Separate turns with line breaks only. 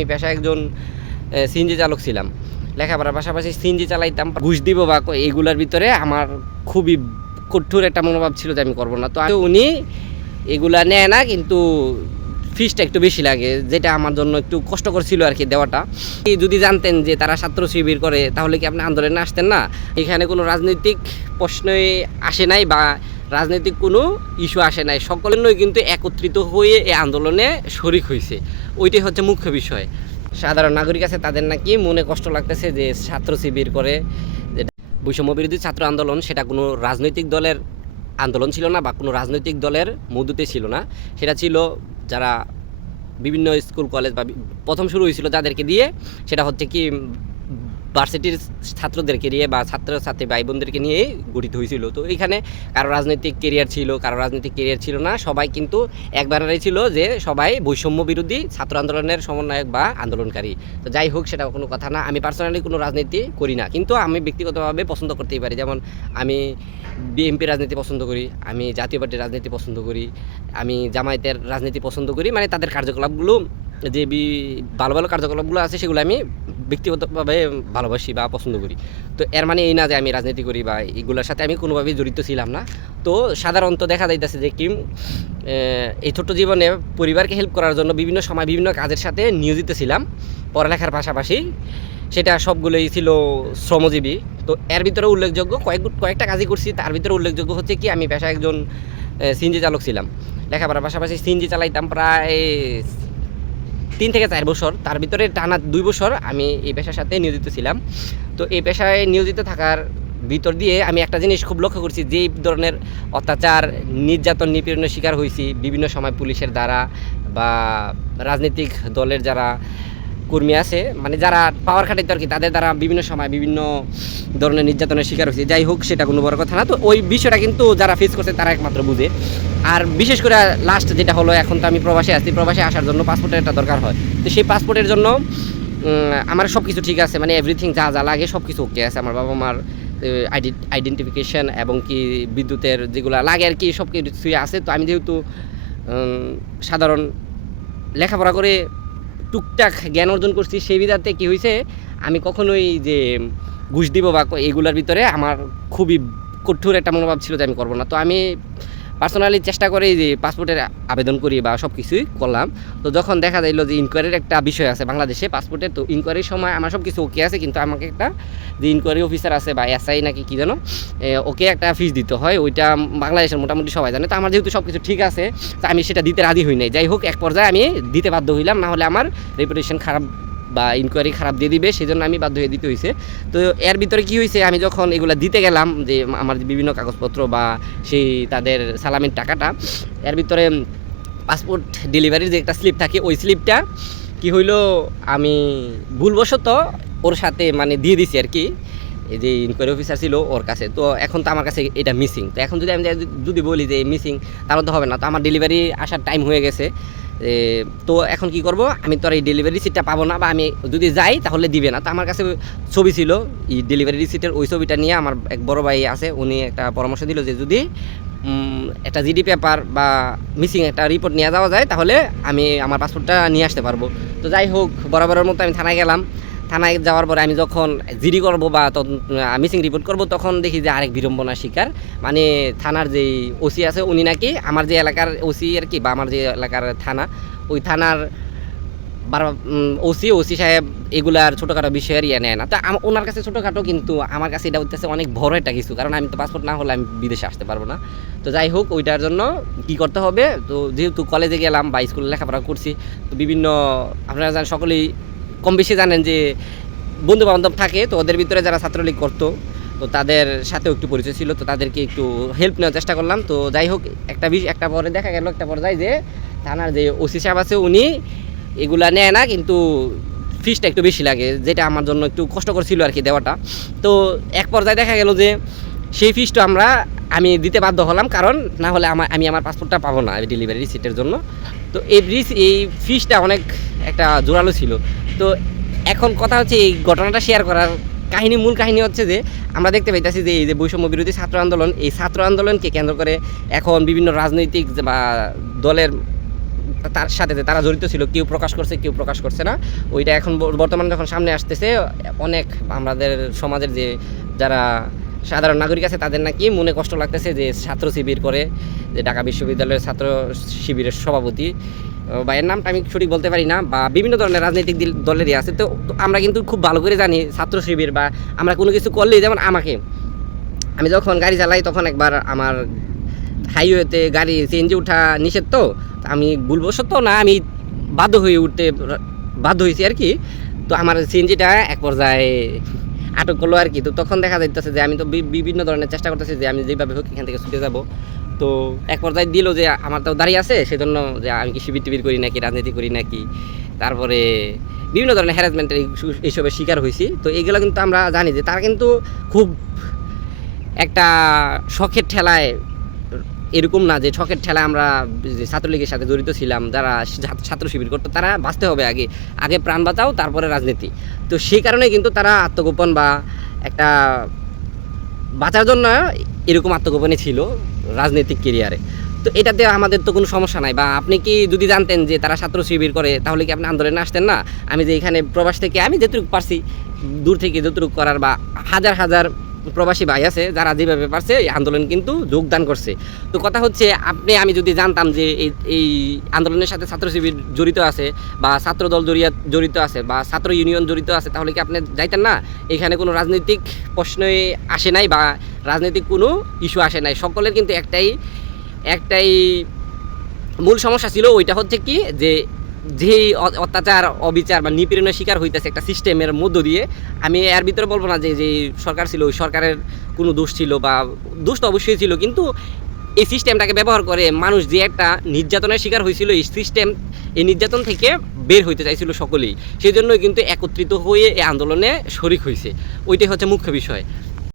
আমি পেশা একজন সিএনজি চালক ছিলাম। লেখাপড়ার পাশাপাশি সিএনজি চালাইতাম, ঘুষ দিব বা এইগুলোর ভিতরে আমার খুবই কঠোর একটা মনোভাব ছিল যে আমি করব না। তো উনি এগুলা নেয় না, কিন্তু ফিসটা একটু বেশি লাগে, যেটা আমার জন্য একটু কষ্টকর ছিল আর কি দেওয়াটা। যদি জানতেন যে তারা ছাত্র শিবির করে, তাহলে কি আপনি আন্দোলনে আসতেন না? এখানে কোনো রাজনৈতিক প্রশ্নই আসে নাই বা রাজনৈতিক কোনো ইস্যু আসে নাই। সকলের কিন্তু একত্রিত হয়ে এই আন্দোলনে শরিক হয়েছে ওইটাই হচ্ছে মুখ্য বিষয়। সাধারণ নাগরিক আছে, তাদের নাকি মনে কষ্ট লাগতেছে যে ছাত্র শিবির করে বৈষম্য বিরোধী ছাত্র আন্দোলন, সেটা কোনো রাজনৈতিক দলের আন্দোলন ছিল না বা কোনো রাজনৈতিক দলের মধ্যতে ছিল না। সেটা ছিল যারা বিভিন্ন স্কুল কলেজ বা প্রথম শুরু হয়েছিল যাদেরকে দিয়ে সেটা হচ্ছে কি ভার্সিটির ছাত্রদেরকে নিয়ে বা ছাত্র ছাত্রী ভাই বোনদেরকে নিয়ে গঠিত হয়েছিল। তো এখানে কারও রাজনৈতিক কেরিয়ার ছিল, কারও রাজনৈতিক কেরিয়ার ছিল না। সবাই কিন্তু একবারেই ছিল যে সবাই বৈষম্য বিরোধী ছাত্র আন্দোলনের সমন্বয়ক বা আন্দোলনকারী। তো যাই হোক, সেটা কোনো কথা না। আমি পার্সোনালি কোনো রাজনীতি করি না। কিন্তু আমি ব্যক্তিগতভাবে পছন্দ করতেই পারি। যেমন আমি বিএনপি রাজনীতি পছন্দ করি, আমি জাতীয় পার্টির রাজনীতি পছন্দ করি, আমি জামায়াতের রাজনীতি পছন্দ করি। মানে তাদের কার্যকলাপগুলো যে ভালো ভালো কার্যকলাপগুলো আছে, সেগুলো আমি ব্যক্তিগতভাবে ভালোবাসি বা পছন্দ করি। তো এর মানে এই না যে আমি রাজনীতি করি বা এগুলোর সাথে আমি কোনোভাবেই জড়িত ছিলাম না। তো সাধারণত দেখা যাইতেছে যে কি এই ছোট্ট জীবনে পরিবারকে হেল্প করার জন্য বিভিন্ন সময় বিভিন্ন কাজের সাথে নিয়োজিত ছিলাম, পড়ালেখার পাশাপাশি। সেটা সবগুলোই ছিল শ্রমজীবী। তো এর ভিতরে উল্লেখযোগ্য কয়েক, কয়েকটা কাজই করছি। তার ভিতরে উল্লেখযোগ্য হচ্ছে কি, আমি পেশায় একজন সিএনজি চালক ছিলাম। লেখাপড়ার পাশাপাশি সিএনজি চালাইতাম প্রায় তিন থেকে চার বছর, তার ভিতরে টানা দুই বছর আমি এই পেশার সাথে নিয়োজিত ছিলাম। তো এই পেশায় নিয়োজিত থাকার ভিতর দিয়ে আমি একটা জিনিস খুব লক্ষ্য করছি, যেই ধরনের অত্যাচার, নির্যাতন, নিপীড়নের শিকার হয়েছি বিভিন্ন সময় পুলিশের দ্বারা বা রাজনৈতিক দলের যারা কর্মী আছে। মানে যারা পাওয়ার খাটাইতে আর কি তাদের দ্বারা বিভিন্ন সময় বিভিন্ন ধরনের নির্যাতনের শিকার হয়েছে। যাই হোক, সেটা কোনো বড় কথা না। তো ওই বিষয়টা কিন্তু যারা ফেস করছে, তারা একমাত্র বুঝে। আর বিশেষ করে লাস্ট যেটা হলো, এখন তো আমি প্রবাসে আছি। প্রবাসে আসার জন্য পাসপোর্টের একটা দরকার হয়। তো সেই পাসপোর্টের জন্য আমার সব কিছু ঠিক আছে। মানে এভরিথিং যা যা লাগে সব কিছু ওকে আছে। আমার বাবা মার আইডেন্টিফিকেশন এবং কি বিদ্যুতের যেগুলো লাগে আর কি সব কিছুই আছে। তো আমি যেহেতু সাধারণ লেখাপড়া করে টুকটাক জ্ঞান অর্জন করছি, সেই বিধাতে কী হয়েছে আমি কখনোই যে ঘুষ দিব বা এগুলোর ভিতরে আমার খুবই কঠোর একটা মনোভাব ছিল যে আমি করব না। তো আমি পার্সোনালি চেষ্টা করে যে পাসপোর্টের আবেদন করি বা সব কিছুই করলাম। তো যখন দেখা যাইলো যে ইনকোয়ারির একটা বিষয় আছে বাংলাদেশে পাসপোর্টের তো ইনকোয়ারির সময় আমার সব কিছু ওকে আছে, কিন্তু আমাকে একটা যে ইনকোয়ারি অফিসার আছে বা এসআই নাকি কী যেন ওকে একটা ফিস দিতে হয়, ওইটা বাংলাদেশের মোটামুটি সবাই জানে। তো আমার যেহেতু সব কিছু ঠিক আছে, তো আমি সেটা দিতে রাজি হই নাই। যাই হোক, এক পর্যায়ে আমি দিতে বাধ্য হইলাম, না হলে আমার রেপুটেশন খারাপ বা ইনকোয়ারি খারাপ দিয়ে দিবে সেই জন্য আমি বাধ্য হয়ে দিতে হয়েছে তো এর ভিতরে কি হয়েছে আমি যখন এগুলো দিতে গেলাম, যে আমার বিভিন্ন কাগজপত্র বা সেই তাদের সালামের টাকাটা, এর ভিতরে পাসপোর্ট ডেলিভারির যে একটা স্লিপ থাকে, ওই স্লিপটা কি হইল, আমি ভুলবশত ওর সাথে মানে দিয়ে দিছি আর কি। এই যে ইনকোয়ারি অফিসার ছিল ওর কাছে। তো এখন তো আমার কাছে এটা মিসিং তো এখন যদি আমি যদি বলি যে মিসিং তাহলে তো হবে না। তো আমার ডেলিভারি আসার টাইম হয়ে গেছে। তো এখন কি করব? আমি তো আর এই ডেলিভারি রিসিটটা পাবো না, বা আমি যদি যাই তাহলে দিবে না। তো আমার কাছে ছবি ছিল, এই ডেলিভারি রিসিটের ওই ছবিটা নিয়ে আমার এক বড় ভাই আছে, উনি একটা পরামর্শ দিল যে যদি একটা জিডি পেপার বা মিসিং একটা রিপোর্ট নিয়ে যাওয়া যায়, তাহলে আমি আমার পাসপোর্টটা নিয়ে আসতে পারব। তো যাই হোক, বরাবরের মতো আমি থানায় গেলাম। থানায় যাওয়ার পরে আমি যখন জিডি করব বা মিসিং রিপোর্ট করব, তখন দেখি যে আরেক বিড়ম্বনার শিকার। মানে থানার যেই ওসি আছে, উনি নাকি আমার যে এলাকার ওসি আর কি, বা আমার যে এলাকার থানা, ওই থানার বারবার ওসি ওসি সাহেব এগুলার ছোটোখাটো বিষয়ের ইয়ে নেয় না। তো ওনার কাছে ছোটোখাটো, কিন্তু আমার কাছে এটা হচ্ছে অনেক বড় একটা কিছু, কারণ আমি তো পাসপোর্ট না হলে আমি বিদেশে আসতে পারব না। তো যাই হোক, ওইটার জন্য কি করতে হবে? তো যেহেতু কলেজে গেলাম বা স্কুলে লেখাপড়া করছি, তো বিভিন্ন, আপনারা জানেন, সকলেই কম বেশি জানেন যে বন্ধু বান্ধব থাকে, তো ওদের ভিতরে যারা ছাত্রলীগ করতো, তো তাদের সাথেও একটু পরিচয় ছিল, তো তাদেরকে একটু হেল্প নেওয়ার চেষ্টা করলাম। তো যাই হোক, একটা বিষ, একটা পরে দেখা গেল, একটা পর্যায়ে যে থানার যে ওসি সাহেব আছে, উনি এগুলা নেয় না, কিন্তু ফিসটা একটু বেশি লাগে, যেটা আমার জন্য একটু কষ্টকর ছিল আর কি দেওয়াটা। তো এক পর্যায়ে দেখা গেল যে সেই ফিসটা আমরা, আমি দিতে বাধ্য হলাম, কারণ না হলে আমার আমি আমার পাসপোর্টটা পাবো না ডেলিভারি রিসিটের জন্য। তো এই এই ফিসটা অনেক একটা জোরালো ছিল। তো এখন কথা হচ্ছে এই ঘটনাটা শেয়ার করার কাহিনী, মূল কাহিনী হচ্ছে যে আমরা দেখতে পাইতেছি যে এই যে বৈষম্য বিরোধী ছাত্র আন্দোলন, এই ছাত্র আন্দোলনকে কেন্দ্র করে এখন বিভিন্ন রাজনৈতিক বা দলের তার সাথে তারা জড়িত ছিল, কেউ প্রকাশ করছে, কেউ প্রকাশ করছে না। ওইটা এখন বর্তমানে যখন সামনে আসতেছে, অনেক আমাদের সমাজের যে যারা সাধারণ নাগরিক আছে, তাদের নাকি মনে কষ্ট লাগতেছে যে ছাত্র শিবির করে, যে ঢাকা বিশ্ববিদ্যালয়ের ছাত্র শিবিরের সভাপতি এর নামটা আমি সঠিক বলতে পারি না, বা বিভিন্ন ধরনের রাজনৈতিক দিল- দলেরই আছে, তো আমরা কিন্তু খুব ভালো করে জানি ছাত্র শিবির বা আমরা কোনো কিছু করলেই যেমন আমাকে। আমি যখন গাড়ি চালাই তখন একবার আমার হাইওয়েতে গাড়ি সিএনজি ওঠা নিষেধ তো আমি ভুলবশত না, আমি বাধ্য হয়ে উঠতে বাধ্য হয়েছি আর কি। তো আমার সিএনজিটা এক পর্যায়ে আটক করল আর কি, তো তখন দেখা যাইতেছে যে আমি তো বিভিন্ন ধরনের চেষ্টা করতেছি যে আমি যেভাবে হোক এখান থেকে ছুটে যাব। তো এক পর্যায়ে দিল যে আমার তো দাঁড়িয়ে আছে, সেজন্য যে আমি কি শিবির টিবির করি নাকি, রাজনীতি করি নাকি। তারপরে বিভিন্ন ধরনের হ্যারাসমেন্টের এইসবের শিকার হয়েছি। তো এইগুলো কিন্তু আমরা জানি যে তারা কিন্তু খুব একটা শখের ঠেলায় এরকম না যে শখের ঠেলায় আমরা ছাত্রলীগের সাথে জড়িত ছিলাম, যারা ছাত্র শিবির করতো, তারা বাঁচতে হবে আগে। আগে প্রাণ বাঁচাও, তারপরে রাজনীতি। তো সেই কারণে কিন্তু তারা আত্মগোপন বা একটা বাঁচার জন্য এরকম আত্মগোপনে ছিল। রাজনৈতিক কেরিয়ারে তো এটাতে আমাদের তো কোনো সমস্যা নাই। বা আপনি কি যদি জানতেন যে তারা ছাত্র শিবির করে, তাহলে কি আপনি আন্দোলনে আসতেন না? আমি যে এখানে প্রবাস থেকে আমি যেটুকু পারছি, দূর থেকে যতটুকু করার বা হাজার হাজার প্রবাসী ভাই আছে, যারা যেভাবে পারছে এই আন্দোলন কিন্তু যোগদান করছে। তো কথা হচ্ছে, আপনি, আমি যদি জানতাম যে এই এই আন্দোলনের সাথে ছাত্র শিবির জড়িত আছে বা ছাত্র দল জড়িত আছে বা ছাত্র ইউনিয়ন জড়িত আছে, তাহলে কি আপনি যাইতেন না? এখানে কোনো রাজনৈতিক প্রশ্নই আসে নাই বা রাজনৈতিক কোনো ইস্যু আসে নাই। সকলের কিন্তু একটাই একটাই মূল সমস্যা ছিল, ওইটা হচ্ছে কি যে অ- অত্যাচার, অবিচার বা নিপীড়নের শিকার হইতেছে একটা সিস্টেমের মধ্য দিয়ে, আমি এর ভিতরে বলব না যে যে সরকার ছিল, ওই সরকারের কোনো দোষ ছিল বা দোষ তো অবশ্যই ছিল, কিন্তু এই সিস্টেমটাকে ব্যবহার করে মানুষ যে একটা নির্যাতনের শিকার হয়েছিল, এই সিস্টেম এই নির্যাতন থেকে বের হইতে চাইছিল সকলেই। সেই জন্যই কিন্তু একত্রিত হয়ে এই আন্দোলনে শরিক হয়েছে ওইটাই হচ্ছে মুখ্য বিষয়।